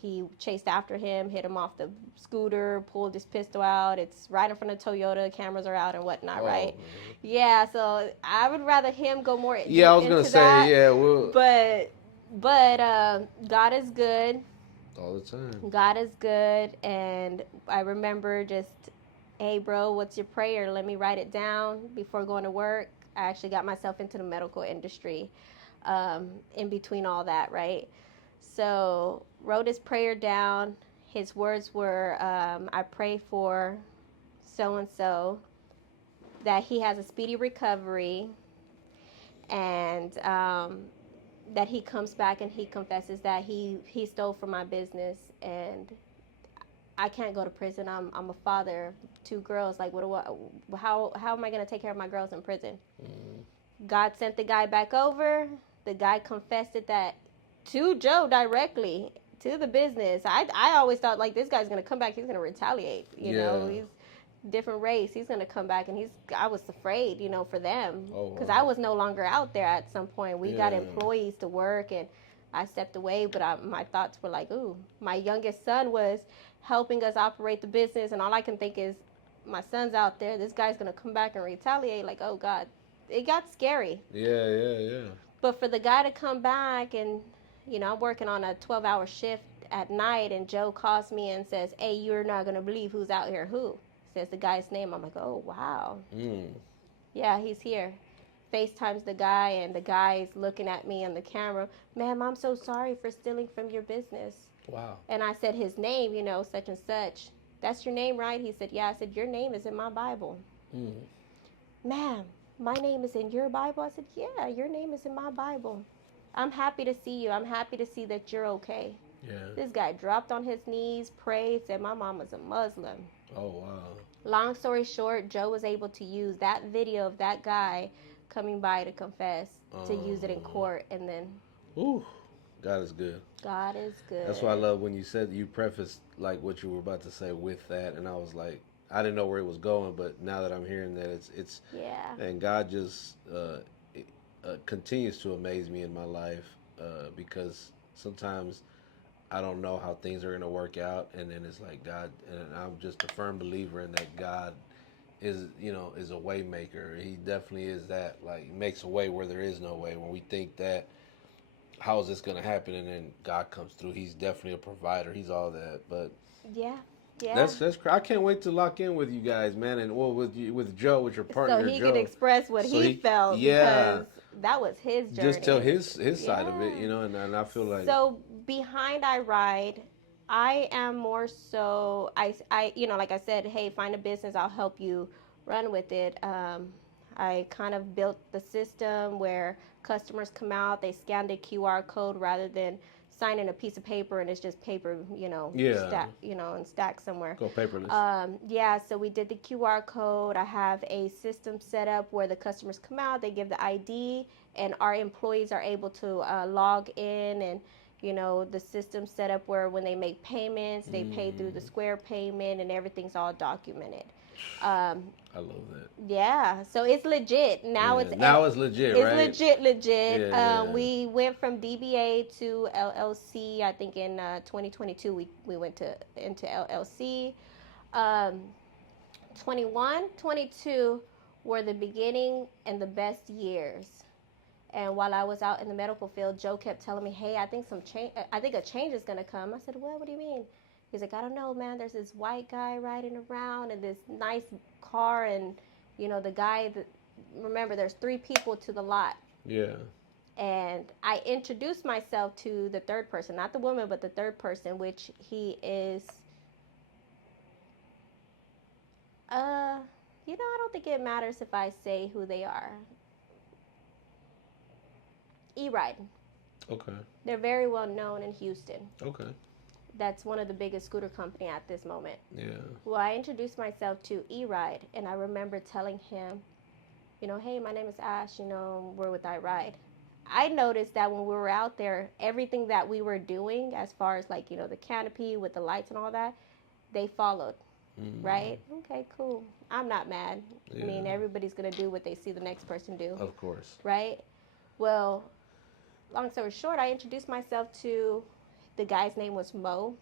he chased after him, hit him off the scooter, pulled his pistol out. It's right in front of Toyota. Cameras are out and whatnot, Oh right? man. Yeah, so I would rather him go more Yeah, I deep was gonna into say that. yeah. Well, But God is good. all the time. God is good. And I remember just, hey, bro, what's your prayer? Let me write it down before going to work. I actually got myself into the medical industry in between all that, right? So, wrote his prayer down. His words were, I pray for so and so that he has a speedy recovery and that he comes back and he confesses that he stole from my business and I can't go to prison. I'm a father of two girls. Like how am I gonna take care of my girls in prison? Mm, God sent the guy back over. The guy confessed it that to Joe directly, to the business. I always thought like this guy's gonna come back, he's gonna retaliate. Yeah. He's different race. He's gonna come back, and I was afraid, for them, Oh because wow. I was no longer out there at some point. We got Yeah. employees to work, and I stepped away. But my thoughts were like, ooh, my youngest son was helping us operate the business, and all I can think is, my son's out there. This guy's gonna come back and retaliate. Like, oh God, it got scary. Yeah, yeah, yeah. But for the guy to come back and, I'm working on a 12-hour shift at night, and Joe calls me and says, hey, you're not going to believe who's out here. Who? Says the guy's name. I'm like, oh, wow. Mm. Yeah, he's here. FaceTimes the guy, and the guy's looking at me on the camera. Ma'am, I'm so sorry for stealing from your business. Wow. And I said his name, such and such. That's your name, right? He said, yeah. I said, your name is in my Bible. Mm. Ma'am, my name is in your Bible? I said, yeah, your name is in my Bible. I'm happy to see you. I'm happy to see that you're okay. Yeah. This guy dropped on his knees, prayed, said my mom was a Muslim. Oh wow. Long story short, Joe was able to use that video of that guy coming by to confess, to use it in court, and then Ooh. God is good. God is good. That's why I love when you said you prefaced like what you were about to say with that, and I was like, I didn't know where it was going, but now that I'm hearing that, it's yeah. and God just continues to amaze me in my life because sometimes I don't know how things are going to work out, and then it's like God, and I'm just a firm believer in that God is a way maker. He definitely is that. Like makes a way where there is no way. When we think that how is this going to happen, and then God comes through. He's definitely a provider. He's all that. But Yeah. Yeah. that's I can't wait to lock in with you guys, man, and well with you, with Joe, with your So partner he Joe. could express what So he felt, yeah, because that was his journey. just tell his side of it, Yeah. and I feel like So behind iRide, I am more so, like I said, hey, find a business, I'll help you run with it. I kind of built the system where customers come out, they scan the QR code rather than signing a piece of paper and it's just paper, yeah, and stacked somewhere. go paperless. Yeah, so we did the QR code. I have a system set up where the customers come out, they give the ID, and our employees are able to log in, and the system set up where when they make payments, they pay through the Square payment, and everything's all documented. I love that. Yeah, so it's legit now. Yeah. Now it's legit, it's right? legit. Yeah, We went from DBA to LLC. I think in 2022 we went into LLC. um, 21, 22 were the beginning and the best years. And while I was out in the medical field, Joe kept telling me, hey, I think I think a change is going to come. I said, well, what do you mean? He's like, I don't know, man. There's this white guy riding around in this nice car. And, the guy remember, there's 3 people to the lot. yeah. And I introduced myself to the third person, not the woman, but the third person, which he is, I don't think it matters if I say who they are. iRide. Okay. They're very well known in Houston. Okay. That's one of the biggest scooter company at this moment. Yeah. Well, I introduced myself to iRide, and I remember telling him, hey, my name is Ash, we're with iRide. I noticed that when we were out there, everything that we were doing as far as like, the canopy with the lights and all that, they followed. Right? Okay, cool. I'm not mad. Yeah. I mean, everybody's going to do what they see the next person do. Of course. Right? Well, long story short, I introduced myself to the guy's name was Mo.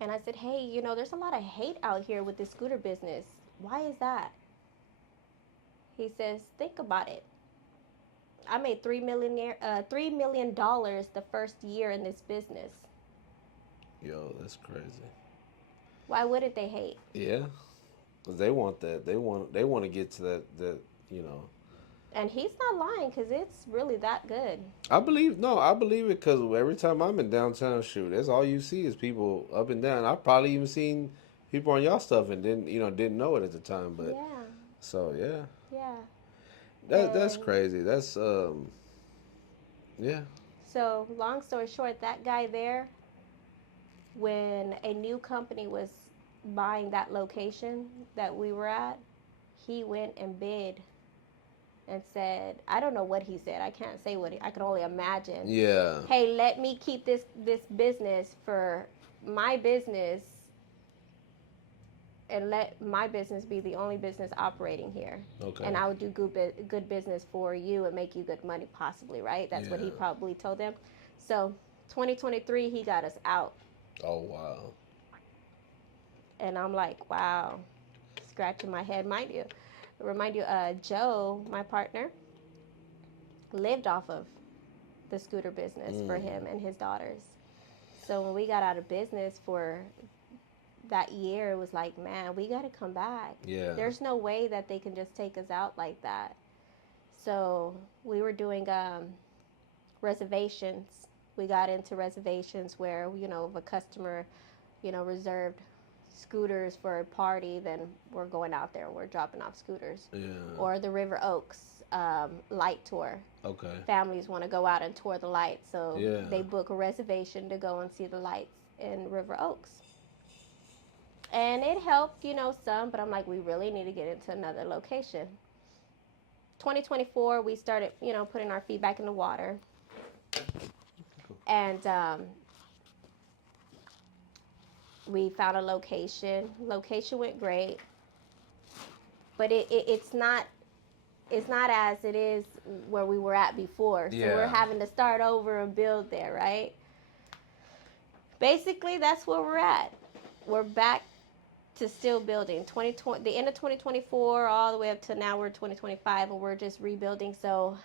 And I said, hey, there's a lot of hate out here with this scooter business. Why is that? He says, think about it. I made $3 million the first year in this business. Yo, that's crazy. Why wouldn't they hate? Yeah, because they want that. They want to get to that. And he's not lying, because it's really that good. I believe it because every time I'm in downtown, shoot, that's all you see is people up and down. I've probably even seen people on y'all stuff and didn't know it at the time. But yeah. So yeah. Yeah. That's crazy. That's yeah. So long story short, that guy there, when a new company was buying that location that we were at, he went and bid and said, I don't know what he said. I can't say I can only imagine. Yeah. Hey, let me keep this business for my business, and let my business be the only business operating here. Okay. And I would do good business for you and make you good money, possibly, right? That's what he probably told them. So 2023, he got us out. Oh, wow. And I'm like, wow, scratching my head. Remind you, Joe, my partner, lived off of the scooter business for him and his daughters. So when we got out of business for that year, it was like, man, we got to come back. Yeah. There's no way that they can just take us out like that. So we were doing reservations. We got into reservations where, if a customer, reserved scooters for a party, then we're going out there. We're dropping off scooters. Yeah. Or the River Oaks light tour. Okay. Families want to go out and tour the lights, so Yeah. they book a reservation to go and see the lights in River Oaks. And it helped, some, but I'm like, we really need to get into another location. 2024, we started, putting our feet back in the water. And we found a location. Location went great, but it's not as it is where we were at before. So we're having to start over and build there, right? Basically, that's where we're at. We're back to still building. 2020, the end of 2024, all the way up to now, we're 2025, and we're just rebuilding. So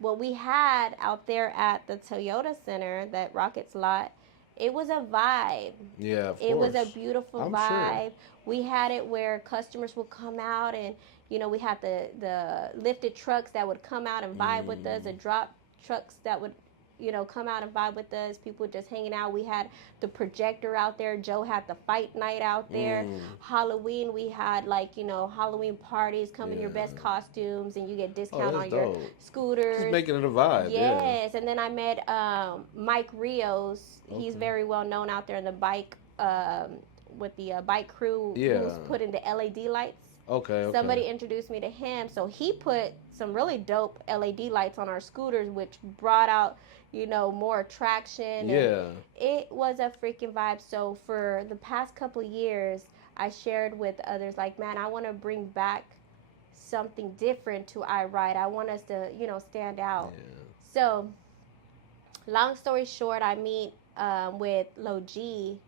what we had out there at the Toyota Center, that Rockets lot, it was a vibe. Yeah, of course. It was a beautiful vibe. Sure. We had it where customers would come out, and we had the lifted trucks that would come out and vibe with us, the drop trucks that would come out and vibe with us. People just hanging out. We had the projector out there. Joe had the fight night out there. Halloween, we had Halloween parties. Come in your best costumes, and you get discount on your scooters. Just making it a vibe. Yes, and then I met Mike Rios. Okay. He's very well known out there in the bike with the bike crew. Who's putting the LED lights. Okay. Somebody introduced me to him, so he put some really dope LED lights on our scooters, which brought out more attraction. Yeah. And it was a freaking vibe. So for the past couple of years, I shared with others, like, man, I want to bring back something different to iRide. I want us to, stand out. Yeah. So, long story short, I meet with Lo G.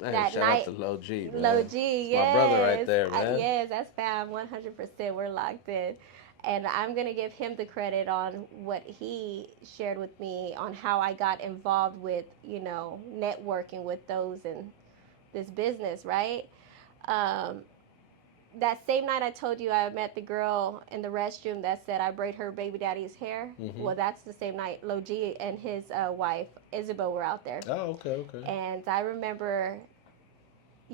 Man, that shout night, out to Lo G, man. Lo G, yes. My brother right there, man. Yes, that's fam, 100%. We're locked in. And I'm going to give him the credit on what he shared with me on how I got involved with, networking with those in this business, right? That same night I told you I met the girl in the restroom that said I braid her baby daddy's hair. Mm-hmm. Well, that's the same night Lo G and his wife, Isabel, were out there. Oh, okay. And I remember,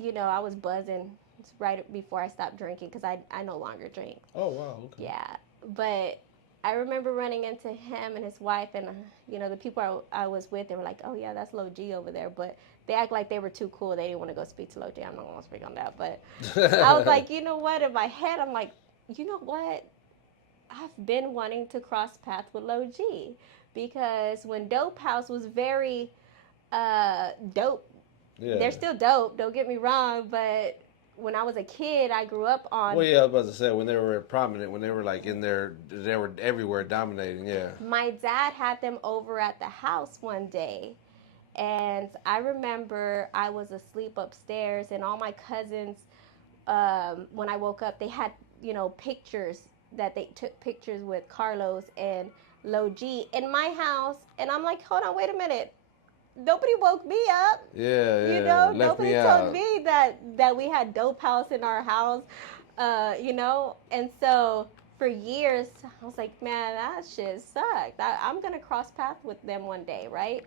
I was buzzing right before I stopped drinking because I no longer drink. Oh, wow. Okay. Yeah. But I remember running into him and his wife, and, the people I was with, they were like, oh, yeah, that's Lo G over there. But they act like they were too cool. They didn't want to go speak to Lo G. I'm not going to speak on that. But I was like, you know what? In my head, I'm like, you know what? I've been wanting to cross paths with Lo G. Because when Dope House was very dope, they're still dope, don't get me wrong, but when I was a kid, I grew up on... Well, yeah, I was about to say, when they were prominent, when they were like in there, they were everywhere dominating, yeah. My dad had them over at the house one day, and I remember I was asleep upstairs, and all my cousins, when I woke up, they had, pictures that they took pictures with Carlos and Lo G in my house, and I'm like, hold on, wait a minute. Nobody woke me up. Yeah. Nobody told me that we had Dope House in our house, And so for years, I was like, man, that shit sucked. I'm going to cross paths with them one day, right?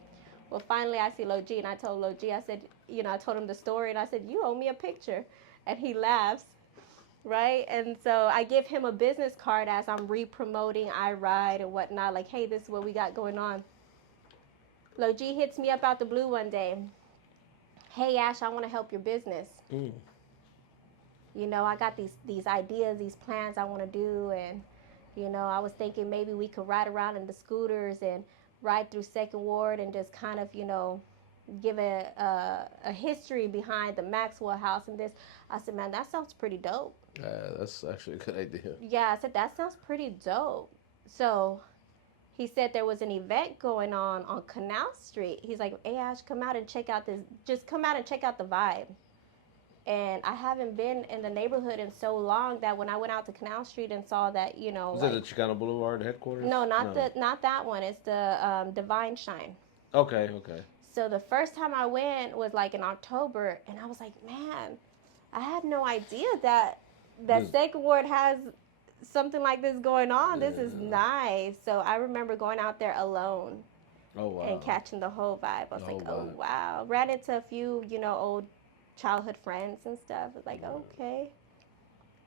Well, finally, I see Lo G, and I told Lo G, I said, I told him the story, and I said, you owe me a picture. And he laughs, right? And so I give him a business card as I'm re-promoting iRide and whatnot, like, hey, this is what we got going on. Lo G hits me up out the blue one day. Hey, Ash, I want to help your business. I got these ideas, these plans I want to do. And I was thinking maybe we could ride around in the scooters and ride through Second Ward and just kind of, give a history behind the Maxwell House and this. I said, man, that sounds pretty dope. That's actually a good idea. Yeah, I said, that sounds pretty dope. So he said there was an event going on Canal Street. He's like, hey, Ash, come out and check out this. Just come out and check out the vibe. And I haven't been in the neighborhood in so long that when I went out to Canal Street and saw that, Was that the Chicano Boulevard headquarters? no, not that one. It's the Divine Shine. Okay, okay. So the first time I went was like in October, and I was like, man, I had no idea that Second Ward has something like this going on. This is nice. So I remember going out there alone. Oh wow. And catching the whole vibe. I was like, oh wow. Ran into a few, old childhood friends and stuff. It was like, okay.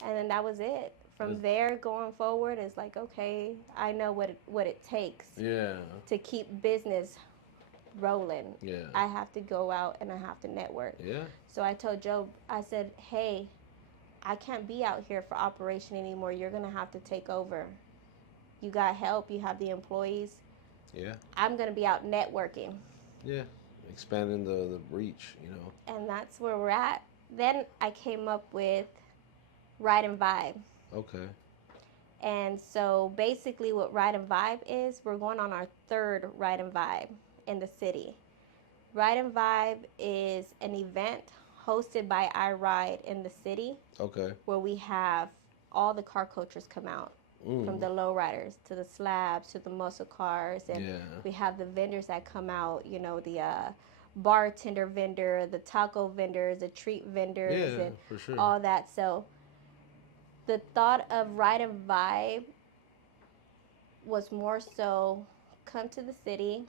And then that was it. From there going forward, it's like, okay, I know what it takes. Yeah. To keep business rolling. Yeah. I have to go out and I have to network. Yeah. So I told Joe, I said, hey, I can't be out here for operation anymore. You're going to have to take over. You got help. You have the employees. Yeah. I'm going to be out networking. Yeah. Expanding the reach, And that's where we're at. Then I came up with Ride and Vibe. Okay. And so basically what Ride and Vibe is, we're going on our third Ride and Vibe in the city. Ride and Vibe is an event hosted by iRide in the city. Okay. Where we have all the car coachers come out. From the lowriders to the slabs to the muscle cars. And we have the vendors that come out, the bartender vendor, the taco vendors, the treat vendors, and for sure. all that. So the thought of Ride and Vibe was more so come to the city,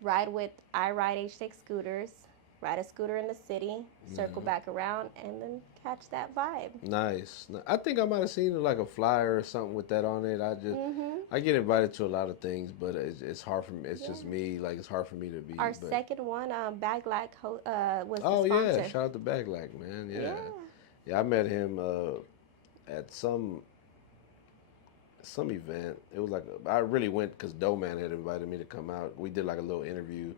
ride with iRideHTX scooters, ride a scooter in the city, circle back around, and then catch that vibe. Nice. I think I might have seen like a flyer or something with that on it. I get invited to a lot of things, but it's hard for me. It's just me. Like it's hard for me to be. Our second one, Baglack, was the sponsor. Yeah, shout out to Baglack, man. Yeah. I met him at some event. It was like I really went because Doughman had invited me to come out. We did like a little interview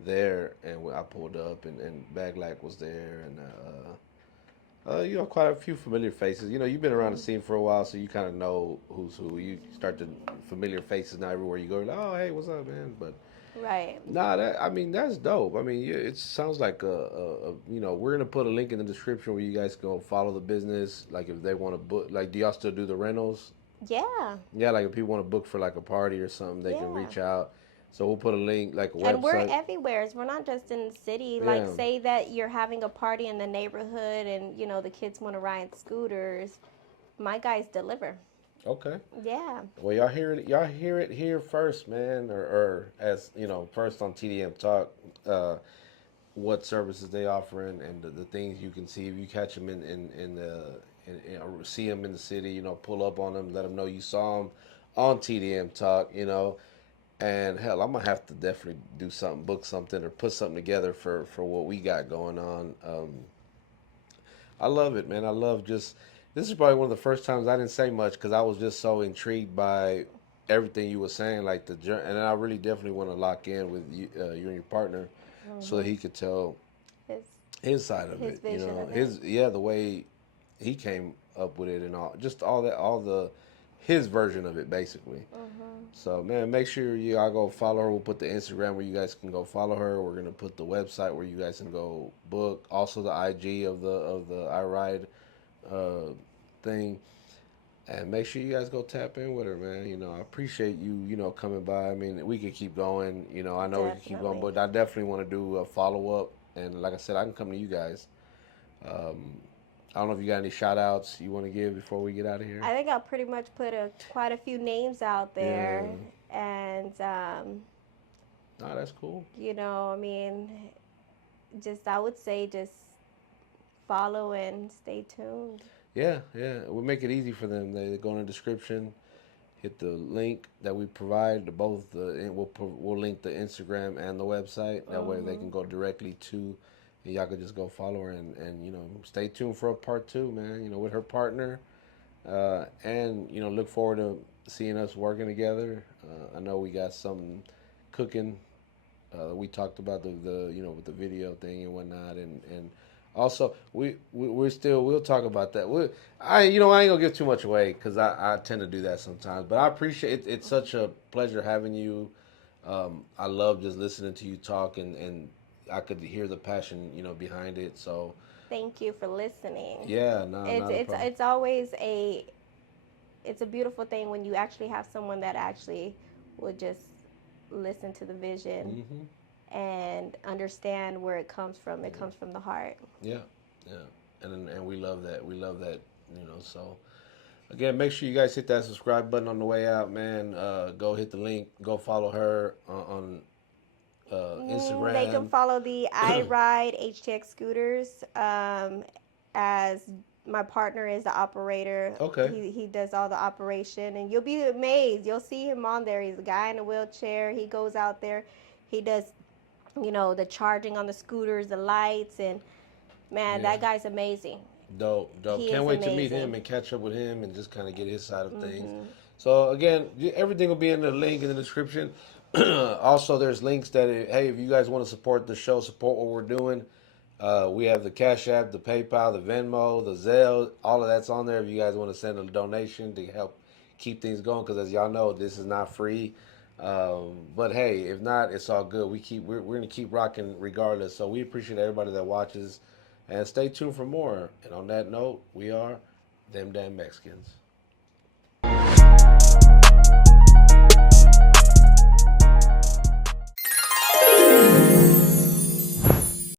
there, and when I pulled up, and Baglack was there, and quite a few familiar faces. You've been around the scene for a while, so you kind of know who's who. You start to familiar faces now everywhere you go. Like, oh, hey, what's up, man? But right. Nah, that's dope. It sounds like we're gonna put a link in the description where you guys can go follow the business. Like if they want to book, like, do y'all still do the rentals? Yeah. Yeah, like if people want to book for like a party or something, they can reach out. So we'll put a link, like a website. And we're everywhere. We're not just in the city. Like, say that you're having a party in the neighborhood and, the kids want to ride scooters. My guys deliver. Okay. Yeah. Well, y'all hear it here first, man. Or as, first on TDM Talk, what services they offering and the things you can see. If you catch them or see them in the city, pull up on them, let them know you saw them on TDM Talk, And hell, I'm gonna have to definitely do something, book something, or put something together for what we got going on. I love it, man. I love this is probably one of the first times I didn't say much because I was just so intrigued by everything you were saying, like the journey, and I really definitely want to lock in with you and your partner, so that he could tell his side of it. The way he came up with it and all his version of it, basically. So, man, make sure y'all go follow her. We'll put the Instagram where you guys can go follow her. We're gonna put the website where you guys can go book. Also, the IG of the iRide thing, and make sure you guys go tap in with her, man. I appreciate you, coming by. We could keep going. I know we can keep going, but I definitely want to do a follow up. And like I said, I can come to you guys. I don't know if you got any shout outs you want to give before we get out of here. I think I pretty much put quite a few names out there. Yeah. And that's cool. I would say just follow and stay tuned. Yeah. We'll make it easy for them. They go in the description, hit the link that we provide. We'll link the Instagram and the website. That way they can go directly to. And y'all could just go follow her and stay tuned for a part 2, man. With her partner. And look forward to seeing us working together. I know we got something cooking. We talked about the with the video thing and whatnot, and also we're still we'll talk about that. I ain't gonna give too much away because I tend to do that sometimes, but I appreciate it. It's such a pleasure having you. I love just listening to you talk, and I could hear the passion behind it. So Thank you for listening. yeah, no, It's not a it's problem. it's always a beautiful thing when you actually have someone that actually would just listen to the vision Hmm. and understand where it comes from. It Yeah, comes from the heart. yeah, yeah, and we love that. We love that. So again, make sure you guys hit that subscribe button on the way out, man. Go hit the link. Go follow her on They can Instagram. follow the iRideHTX scooters. As my partner is the operator, Okay. he does all the operation, and you'll be amazed. You'll see him on there. He's a guy in a wheelchair. He goes out there. He does, the charging on the scooters, the lights, and man, Yeah. that guy's amazing. Dope, dope. He Can't is wait to meet amazing. him and catch up with him and just kind of get his side of things. Hmm. So again, everything will be in the link in the description. Also, there's links that hey, if you guys want to support the show, support what we're doing. We have the Cash App, the PayPal, the Venmo, the Zelle. All of that's on there. If you guys want to send a donation to help keep things going, because as y'all know, this is not free. But hey, if not, it's all good. We're gonna keep rocking regardless. So we appreciate everybody that watches, and stay tuned for more. And on that note, we are them damn Mexicans.